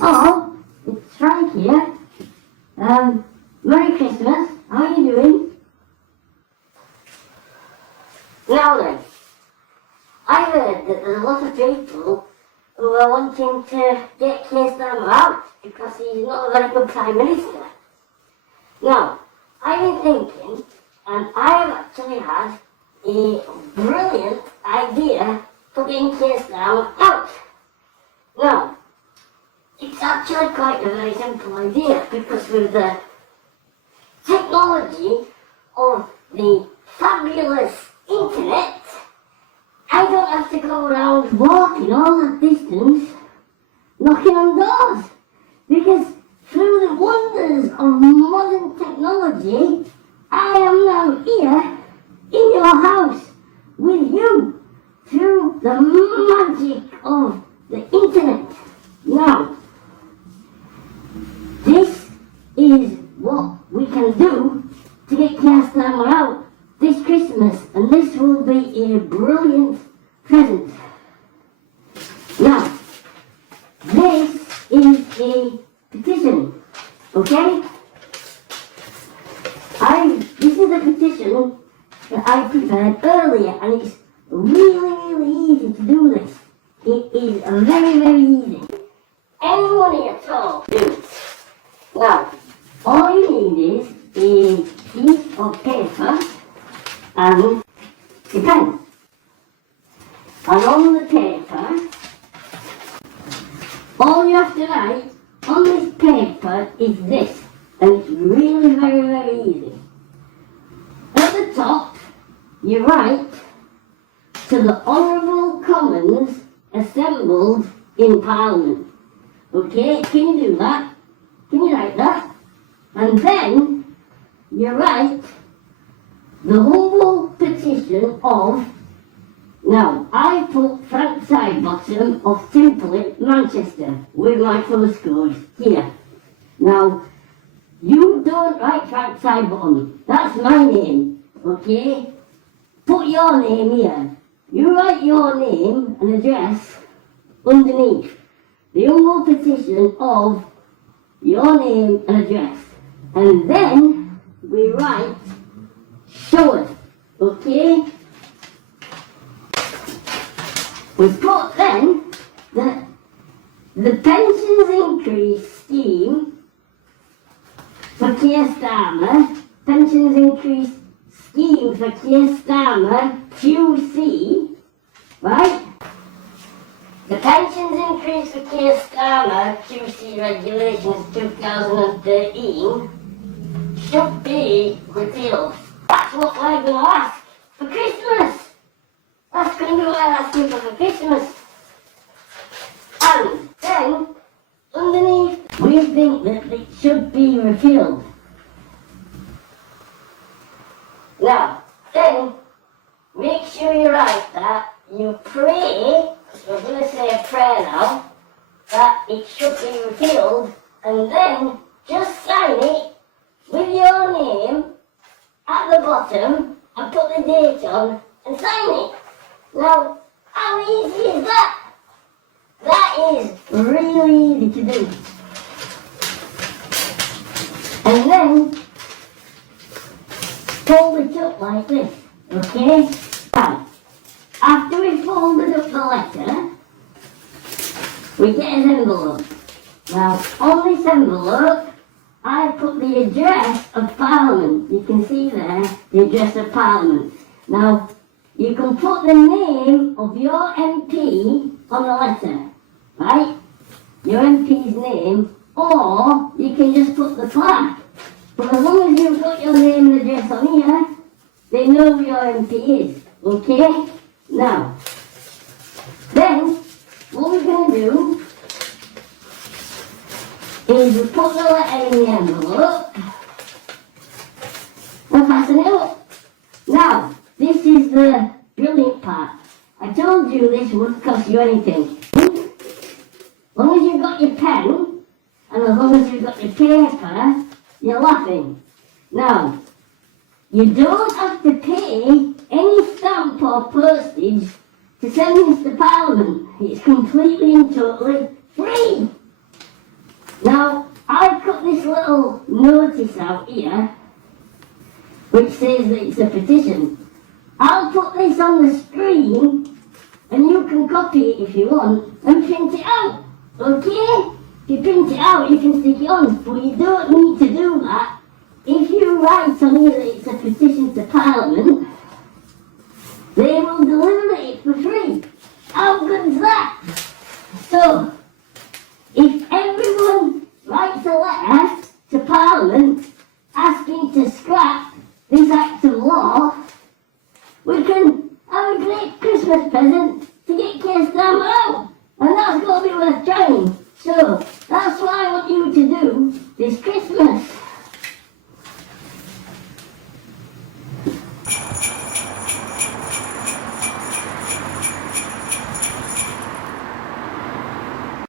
Oh, it's Frank here. Merry Christmas. How are you doing? Now then, I heard that there's a lot of people who are wanting to get Keir Starmer out because he's not a very good Prime Minister. Now, I've been thinking, and I have actually had a brilliant idea for getting Keir Starmer out. Now, it's actually quite a very simple idea because with the technology of the fabulous internet, I don't have to go around walking all that distance, knocking on doors, because through the wonders of modern technology, I am now here in your house with you through the magic of the internet. Now, this is what we can do to get Keir Starmer out this Christmas, and this will be a brilliant present. Now, this is a petition, okay? This is a petition that I prepared earlier, and it's really easy to do this. It is very easy. Anyone at all do it. Now, all you need is a piece of paper and a pen. And on the paper, all you have to write on this paper is this. And it's really very easy. At the top, you write, to the Honourable Commons assembled in Parliament. Okay, can you do that? Can you write that? And then you write the humble petition of, now I put Frank Sidebottom of Timperley, Manchester, with my postcode here. Now, you don't write Frank Sidebottom, that's my name, okay? Put your name here. You write your name and address underneath the humble petition of your name and address. And then we write showeth, okay? We put then that the pensions increase scheme for Keir Starmer, pensions increase scheme for Keir Starmer QC, right? The pensions increase for Keir Starmer QC regulations 2013 should be repealed. That's what we're going to ask for Christmas. That's going to be what I'm asking for Christmas. And then, underneath, we think that it should be repealed. Now, then, make sure you write that. You pray, we're going to say a prayer now, that it should be repealed, and then just sign it with your name at the bottom and put the date on and sign it. Now, how easy is that? That is really easy to do. And then, fold it up like this, okay? Now, after we folded up the letter, we get an envelope. Now, on this envelope, I put the address of Parliament. You can see there, the address of Parliament. Now, you can put the name of your MP on the letter, right? Your MP's name, or you can just put the plaque. But as long as you've got your name and address on here, they know who your MP is, okay? Now, then, what we're going to do is we put the letter in the envelope and fasten it up. Now, this is the brilliant part. I told you this wouldn't cost you anything. As long as you've got your pen, and as long as you've got your paper, you're laughing. Now, you don't have to pay any stamp or postage to send this to Parliament. It's completely and totally free. Now, I've got this little notice out here which says that it's a petition. I'll put this on the screen and you can copy it if you want and print it out, okay? If you print it out, you can stick it on, but you don't need to do that. If you write on here that it's a petition to Parliament, they will deliver it for free. How good is that? So, if everyone writes a letter to Parliament asking to scrap this act of law, we can have a great Christmas present to get Keir Starmer out. And that's going to be worth trying. So,